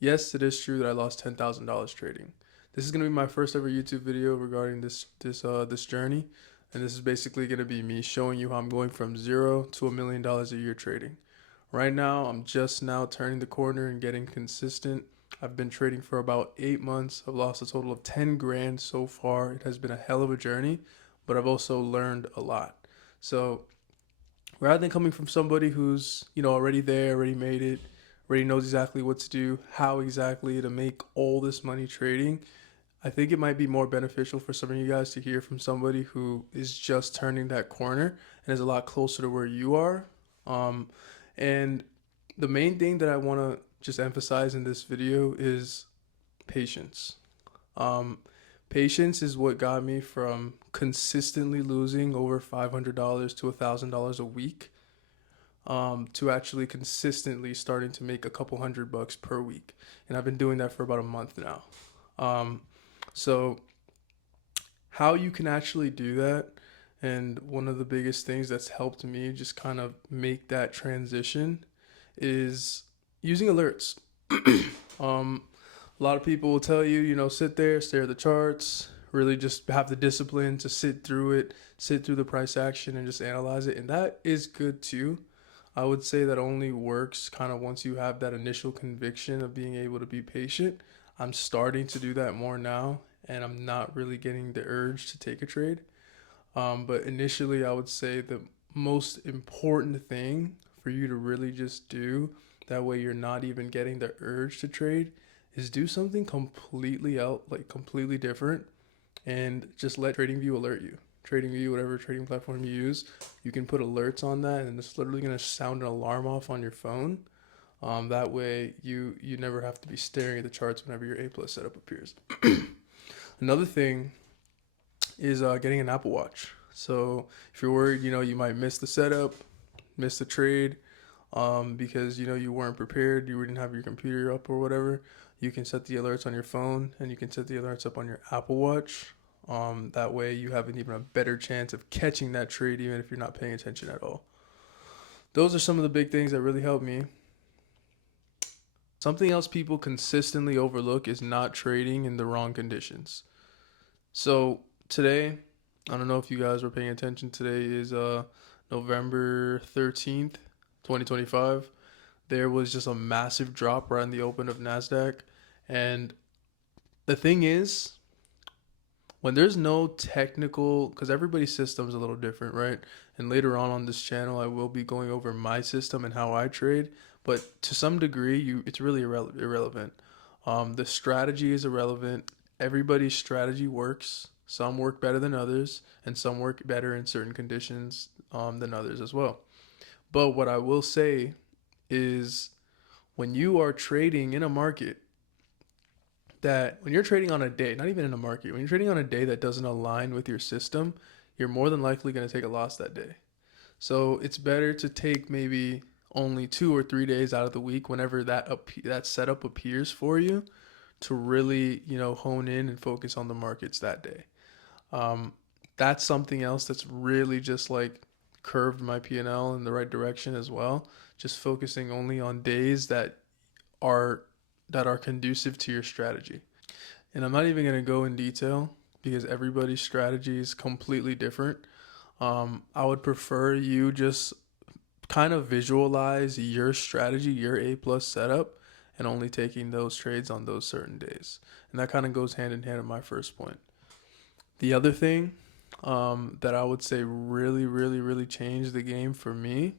Yes, it is true that I lost $10,000 trading. This is gonna be my first ever YouTube video regarding this journey, and this is basically gonna be me showing you how I'm going from zero to $1 million a year trading. Right now, I'm just now turning the corner and getting consistent. I've been trading for about 8 months. I've lost a total of 10 grand so far. It has been a hell of a journey, but I've also learned a lot. So rather than coming from somebody who's already there, already made it, already knows exactly what to do, how exactly to make all this money trading, I think it might be more beneficial for some of you guys to hear from somebody who is just turning that corner and is a lot closer to where you are. And the main thing that I want to just emphasize in this video is patience. um, Patience is what got me from consistently losing over $500 to $1,000 a week, to actually consistently starting to make a couple $100 per week. And I've been doing that for about a month now. Um, so, how you can actually do that, and one of the biggest things that's helped me just kind of make that transition, is using alerts. um, a lot of people will tell you, sit there, stare at the charts, really just have the discipline to sit through it, sit through the price action, and just analyze it. And that is good too. I would say that only works kind of once you have that initial conviction of being able to be patient. I'm starting to do that more now, and I'm not really getting the urge to take a trade. But initially, I would say the most important thing for you to really just do, that way you're not even getting the urge to trade, is do something completely out, like completely different, and just let TradingView alert you. TradingView, whatever trading platform you use, you can put alerts on that, and it's literally gonna sound an alarm off on your phone. That way, you never have to be staring at the charts whenever your A plus setup appears. Another thing is getting an Apple Watch. So if you're worried, you might miss the setup, miss the trade, because you weren't prepared, you didn't have your computer up or whatever. You can set the alerts on your phone, and you can set the alerts up on your Apple Watch. That way, you have an even a better chance of catching that trade, even if you're not paying attention at all. Those are some of the big things that really helped me. Something else people consistently overlook is not trading in the wrong conditions. So today, I don't know if you guys were paying attention. Today is November 13th, 2025. There was just a massive drop right in the open of Nasdaq, and the thing is, when there's no technical, because everybody's system is a little different, right? And later on this channel, I will be going over my system and how I trade. But to some degree, it's really irrelevant. The strategy is irrelevant. Everybody's strategy works. Some work better than others, and some work better in certain conditions than others as well. But what I will say is, when you are trading in a market, that when you're trading on a day, not even in a market, when you're trading on a day that doesn't align with your system, you're more than likely going to take a loss that day. So it's better to take maybe only 2 or 3 days out of the week whenever that setup appears for you, to really hone in and focus on the markets that day. Um, that's something else that's really just like curved my P&L in the right direction as well. Just focusing only on days are that are conducive to your strategy. And I'm not even going to go in detail because everybody's strategy is completely different. I would prefer you just kind of visualize your strategy, your A plus setup, and only taking those trades on those certain days. And that kind of goes hand in hand with my first point. The other thing that I would say really, really, really changed the game for me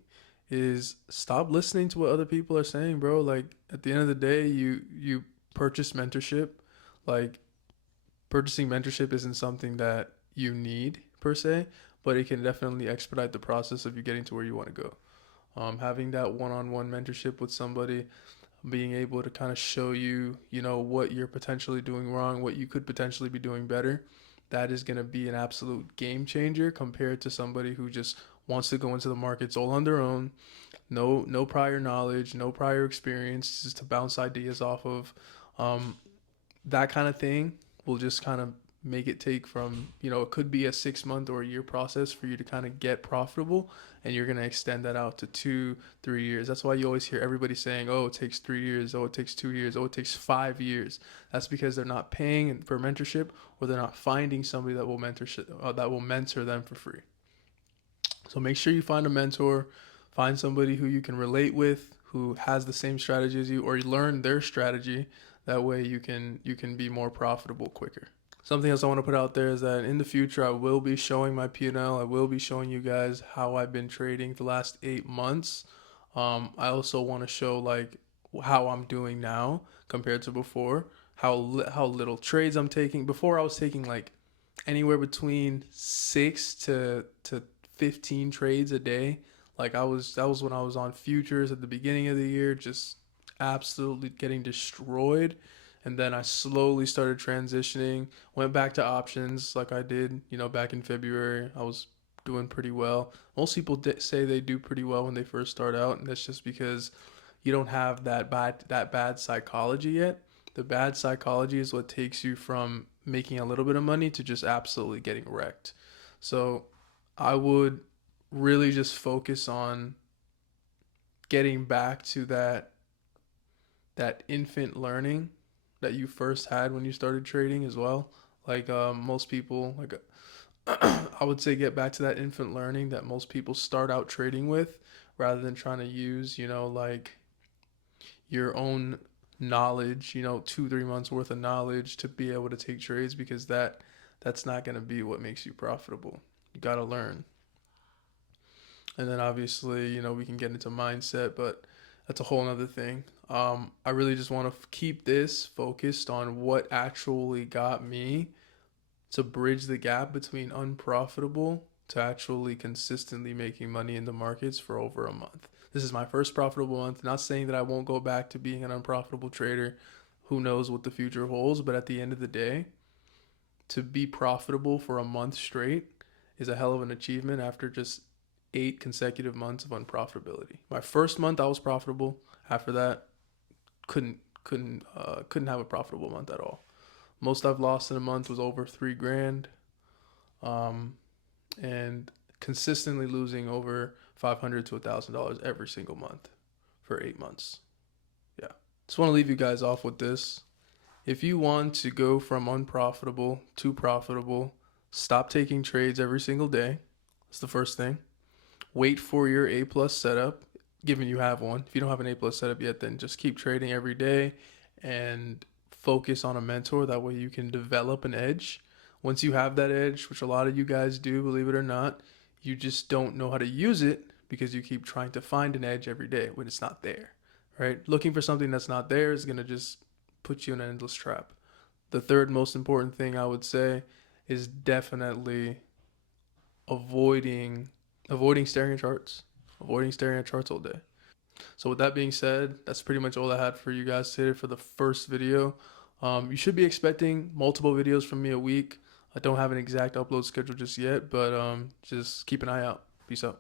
is stop listening to what other people are saying, bro. Like at the end of the day, you purchase mentorship. Like purchasing mentorship isn't something that you need per se, but it can definitely expedite the process of you getting to where you want to go. Having that one-on-one mentorship with somebody, being able to kind of show you, what you're potentially doing wrong, what you could potentially be doing better, that is going to be an absolute game changer compared to somebody who just wants to go into the markets all on their own, no prior knowledge, no prior experience, just to bounce ideas off of. That kind of thing will just kind of make it take from, it could be a 6 month or a year process for you to kind of get profitable, and you're going to extend that out to 2-3 years. That's why you always hear everybody saying, oh, it takes 3 years, oh, it takes 2 years, oh, it takes 5 years. That's because they're not paying for mentorship, or they're not finding somebody that will mentor them for free. So make sure you find a mentor, find somebody who you can relate with, who has the same strategy as you, or you learn their strategy. That way you can be more profitable quicker. Something else I want to put out there is that in the future, I will be showing my P&L. I will be showing you guys how I've been trading the last 8 months. I also want to show like how I'm doing now compared to before, how little trades I'm taking. Before I was taking like anywhere between 6 to 15 trades a day. Like that was when I was on futures at the beginning of the year, just absolutely getting destroyed. And then I slowly started transitioning, went back to options like I did, back in February. I was doing pretty well. Most people say they do pretty well when they first start out, and that's just because you don't have that bad psychology yet. The bad psychology is what takes you from making a little bit of money to just absolutely getting wrecked. So I would really just focus on getting back to that infant learning that you first had when you started trading as well. Like most people, like I would say, get back to that infant learning that most people start out trading with, rather than trying to use, like your own knowledge, 2-3 months worth of knowledge to be able to take trades, because that's not going to be what makes you profitable. You got to learn. And then obviously, we can get into mindset, but that's a whole nother thing. I really just want to keep this focused on what actually got me to bridge the gap between unprofitable to actually consistently making money in the markets for over a month. This is my first profitable month. Not saying that I won't go back to being an unprofitable trader. Who knows what the future holds? But at the end of the day, to be profitable for a month straight is a hell of an achievement after just 8 consecutive months of unprofitability. My first month I was profitable. After that, couldn't have a profitable month at all. Most I've lost in a month was over 3 grand, and consistently losing over $500 to $1,000 every single month for 8 months. Yeah, just want to leave you guys off with this. If you want to go from unprofitable to profitable, stop taking trades every single day. That's the first thing. Wait for your A plus setup, given you have one. If you don't have an A plus setup yet, then just keep trading every day and focus on a mentor. That way you can develop an edge. Once you have that edge, which a lot of you guys do, believe it or not, you just don't know how to use it because you keep trying to find an edge every day when it's not there, right? Looking for something that's not there is going to just put you in an endless trap. The third most important thing I would say is definitely avoiding staring at charts. Avoiding staring at charts all day. So with that being said, that's pretty much all I had for you guys today for the first video. You should be expecting multiple videos from me a week. I don't have an exact upload schedule just yet, but just keep an eye out. Peace out.